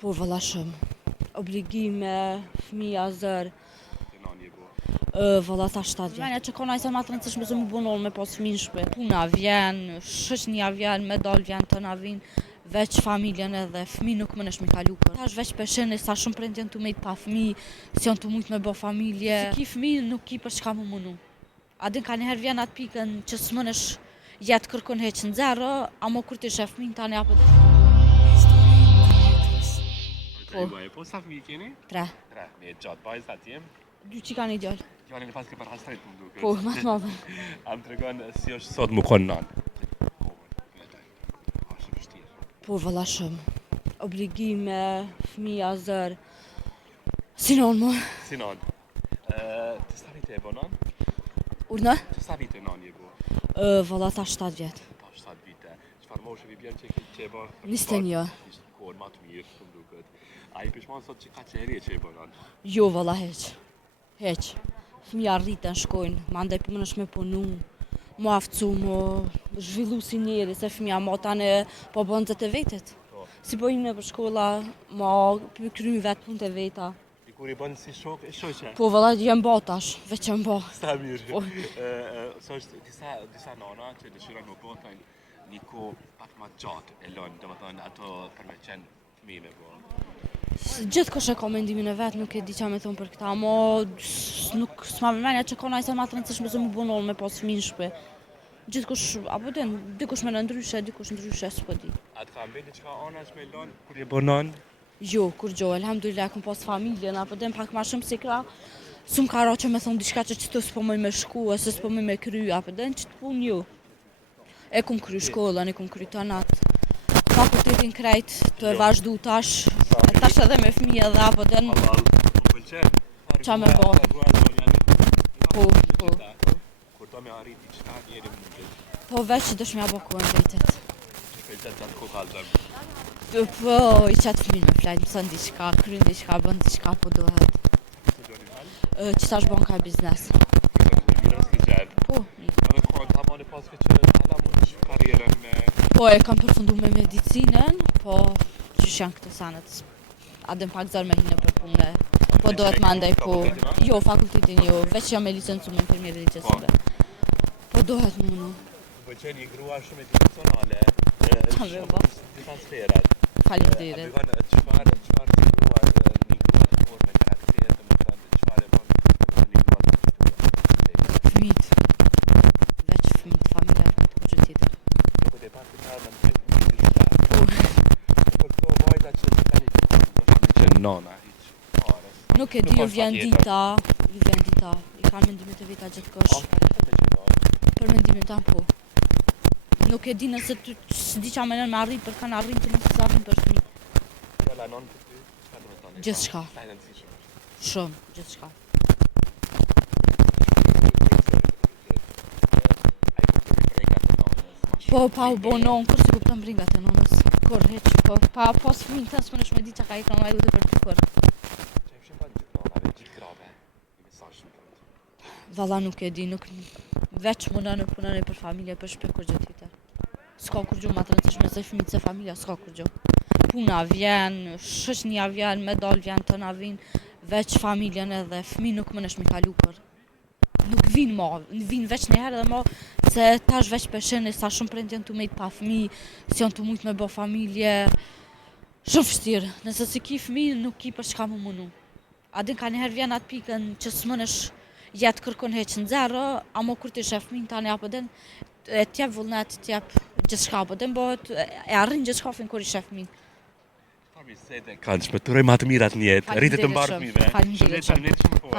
Po valla shumë. Obligime, fëmija zër. Valla ta 7 vjetë. Venja që kona e se ma të rëndësishme se mu bunon me pas fëmi në shpe. Puna vjen, shoqënia vjen, medal vjen të na vin, veç familjen edhe fëmi nuk më nesh me kalu për. Ta është veç peshene sa shumë prind janë të mejt pa fëmi, si janë të mujt me bo familje. Si ki fëmi nuk ki për çka mu munu. A din ka njëherë vjen atë pikën që s'më nesh jetë kërkon heq në zero, amo kur ti shef fëmin tani apo dhe. Po sa fëmijë keni? 3. Me gjatë vajza t'jem? 2 që kanë ideal. Janë në pas ke për hastrit më duket. Po, ma të madhe. Am tregon si është sot më konë nanë. Po, valla shumë. Obligime, fëmija zër. Sinon më. Sinon. Të sa vite e bo nanë? Urna? Të sa vite nanë je bo? Valla ta 7 vjetë. Ta 7 vite. Çfarë moshe vi bjen që e bo? 21. Kohën ma të mirë, më duket. A i pishman sot që ka qëherje që e bo nanë? Jo, valla heq. Heq. Fëmija rritën, shkojnë, ma ndaj për më nësh me punu, më aftësu, më zhvillu si njeri, se fëmija ma tane po bënë zët e vetit. Si bojnë për shkolla, ma kry vetë punë të veta. I kur i bënë si shok e shoqe? Po, valla jem ba tash, veç jem ba. Sa mirë. So është disa nana që dëshiron më botajnë një kohë pak ma gjatë e lonë, do më thënë ato për me qenë fëmijë me bo. Gjithë kush e ka mendimin e vetë, nuk e di qa me thonë për këta, mo nuk s'ma vëmenja që kona i se ma të rëndësishme se mu bunon me pas fëmi në shpe. Gjithë kush, apo din, dikush me në ndryshe, dikush ndryshe, s'po di. A të ka mbeti që ka anash me lonë kur je bonon? Jo, kur gjo, elhamdulillah, kom pas familjen, apo din pak ma shumë si kra, s'm ka ra që me thonë diçka që qëto s'po mëj me shku, ose s'po mëj me kry, apo din, që të pun jo. E kum kry shkollën, e kum kry të natë. Fakultetin krejt të e vazhdu tash edhe me fëmijë edhe apo den. Qa me bo? Po. Kur do me arriti qëta njeri më gjithë? Po veç që dësh me abo kohën vetet. Shpejtet qatë kohë kalëtëm? Po, i qatë fëmijë me flajt, mësën diqka, kryn diqka, bën diqka, po dohet. Që tash bon ka biznes. Po, Po, e kam përfundu me medicinën, po qysh janë këtë sanet. Adem pak zër me hinë për punë, po dohet ma ndaj po. Jo, fakultetin jo, veç jam me licencu me infermierë dhe qesive. Po dohet më në. Po qeni grua shumë internacionale, shumë disa sferat. Faleminderit. Qëfar të grua një grua me karakter të më thënë, qëfar e bon një grua të shtua? Fëmit. Veç fëmit, familja, kur që tjetër. Po dhe pak të nërë në të gjitha. Po këto vajta që të tani që nona, hiq parës. Nuk e di, ju vjen dita. I kanë mendimin të veta gjithë kosh. Për mendimin tam po. Nuk e di nëse të s'di qa menen me arrit, për kanë arrit të nëse s'arrit për fëmi. Jalla non për ty, qëka të më tani? Gjithë shka. Shumë, gjithë shka. Po, pa u bo non, kur si kuptëm bringat e nonës. Kur, heq, po, pa pas fëmin të nësë më nësh me di qa ka i kanë vajlu të për të kur. Që e fshin pa gjithë nonave, gjithë grave, i mesaj shumë të. Valla nuk e di, nuk veç punën e për familje, për shpe kur gjë tjetër. S'ka kur gjë ma të rëndësishme se fëmijët se familja, s'ka kur gjë. Puna vjen, shoqënia vjen, medal vjen të na vin, veç familjen edhe fëmi nuk më nesh me kalu për. Nuk vin ma, vin veç njëherë edhe ma, se tash veç peshene sa shumë prind janë të mejt pa fëmi, si janë të mujt me bo familje, shumë fështirë. Nëse si ki fëmi, nuk ki për çka mu munu. A din ka njëherë vjen atë pikën që s'më nesh jetë kërkon heq në zero, amo kur ti shef fëmin tani apo den, e t'jep vullnet, t'jep gjithë shka, apo den bëhet, e arrin gjithë shka fin kur i shef fëmin. Ka bisede, kanë shpëturoj ma të mirat njetë, rritet të mbarë fëmive. Faleminderit shumë.